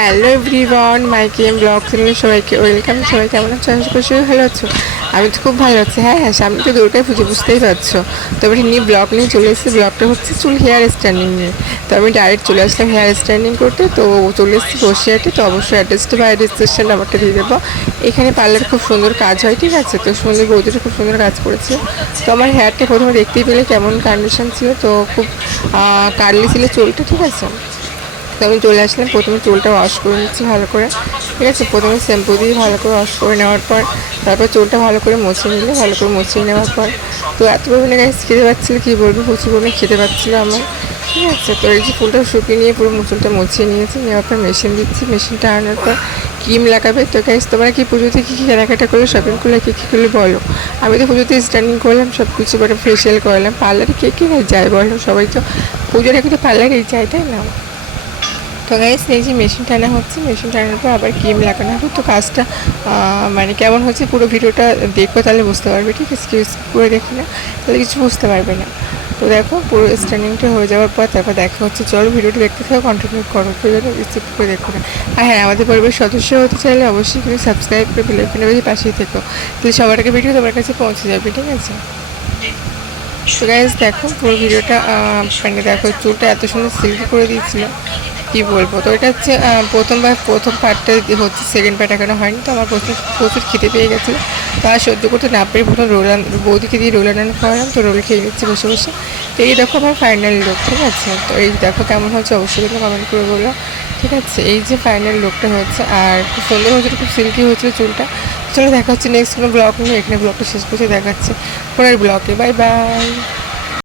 Hello everyone, মাই কেম blog চ্যানেলে সবাইকে welcome. সবাই কেমন আছো? আশা করি সবাই ভালো আছো। আমি তো খুব ভালো আছি। হ্যাঁ হ্যাঁ, সামনে তো দুর্গায় পুজো, বুঝতেই পারছো। তো আমি নিয়ে ব্লগ নিয়ে চলে এসেছি। ব্লগটা হচ্ছে চুল হেয়ার স্ট্যান্ডিং নিয়ে। তো আমি ডাইরেক্ট চলে আসলাম হেয়ার স্ট্যান্ডিং করতে। তো চলে এসেছি বসিরহাটে। তো অবশ্যই অ্যাড্রেসটা বা রেজিস্ট্রেশন নাম্বারটা দিয়ে দেবো। এখানে পার্লার খুব সুন্দর কাজ হয়, ঠিক আছে। তো সুন্দর বৌদিটা খুব সুন্দর কাজ করেছে। তো আমার হেয়ারটা প্রথমে দেখতেই পেলে কেমন কন্ডিশন ছিল। তো খুব কার্লি ছিল চুলটা, ঠিক আছে। তো আমি চলে আসলাম, প্রথমে চুলটা ওয়াশ করে নিচ্ছি ভালো করে, ঠিক আছে। প্রথমে শ্যাম্পু দিয়ে ভালো করে ওয়াশ করে নেওয়ার পর তারপর চুলটা ভালো করে মুছিয়ে নিলে, ভালো করে মুছিয়ে নেওয়ার পর তো এত পরিমাণে গাছ খেতে পাচ্ছিলো, কী বলবো, প্রচুর পরিমাণে খেতে পাচ্ছিলো আমার, ঠিক আছে। তো এই যে ফুলটা শুকিয়ে নিয়ে পুরো চুলটা মুছিয়ে নিয়েছি, নেওয়ার পর মেশিন দিচ্ছি। মেশিনটা আনার পর ক্রিম লাগাবে। তো গাইস, তোমরা কি পুজোতে কী কী কেনাকাটা করলে, শপিং করলে, কী কী করলে বলো। আমি তো পুজোতে স্ট্যান্ডিং করলাম, সব কিছু করে ফেশিয়াল করলাম। পার্লারে কে কে যায় বলো, সবাই তো পুজোর আগে তো পার্লারেই যায়, তাই না। তো গাইস, এই যে মেশিন টানা হচ্ছে, মেশিন টানার পর আবার ক্রিম লাগানো হবে। তো কাজটা মানে কেমন হচ্ছে পুরো ভিডিওটা দেখো, তাহলে বুঝতে পারবে, ঠিক আছে। স্কিপ করে দেখি না তাহলে কিছু বুঝতে পারবে না। তো দেখো, পুরো স্ট্যান্ডিংটা হয়ে যাওয়ার পর তারপর দেখা হচ্ছে। চলো ভিডিওটা দেখতে থাকো, কন্টিনিউ করো, ভিডিওটা স্কিপ করে দেখো না। আর হ্যাঁ, আমাদের পরিবারের সদস্য হতে চাইলে অবশ্যই কিন্তু সাবস্ক্রাইব করে বেল আইকনের পাশেই থেকো, তাহলে সবার আগে ভিডিও তোমার কাছে পৌঁছে যাবে, ঠিক আছে। তো গাইস দেখো, পুরো ভিডিওটা মানে দেখো, চুলটা এত সুন্দর সিল্কি করে দিয়েছিল, কী বলবো। তো এটা হচ্ছে প্রথম পার্টটা হচ্ছে, সেকেন্ড পার্ট এখনো হয়নি। তো আমার প্রচুর খেতে পেয়ে গেছিলো। তো আর সহ্য করতে না পেরে প্রথম বৌদিকে দিয়ে রোল আনানো খাওয়ালাম। তো রোল খেয়ে নিচ্ছি বসে বসে। তো এই দেখো আমার ফাইনাল লুক, ঠিক আছে। তো এই দেখো কেমন হচ্ছে, অবশ্যই কিন্তু কমেন্ট করে বলো, ঠিক আছে। এই যে ফাইনাল লুকটা হচ্ছে, আর খুব সুন্দর হয়েছিল, খুব সিল্কি হয়েছিল চুলটা। চলো দেখা হচ্ছে নেক্সট কোনো ব্লগ নিয়ে। এখানে ব্লগটা শেষ করতে দেখাচ্ছে পরের ব্লগে। Bye bye.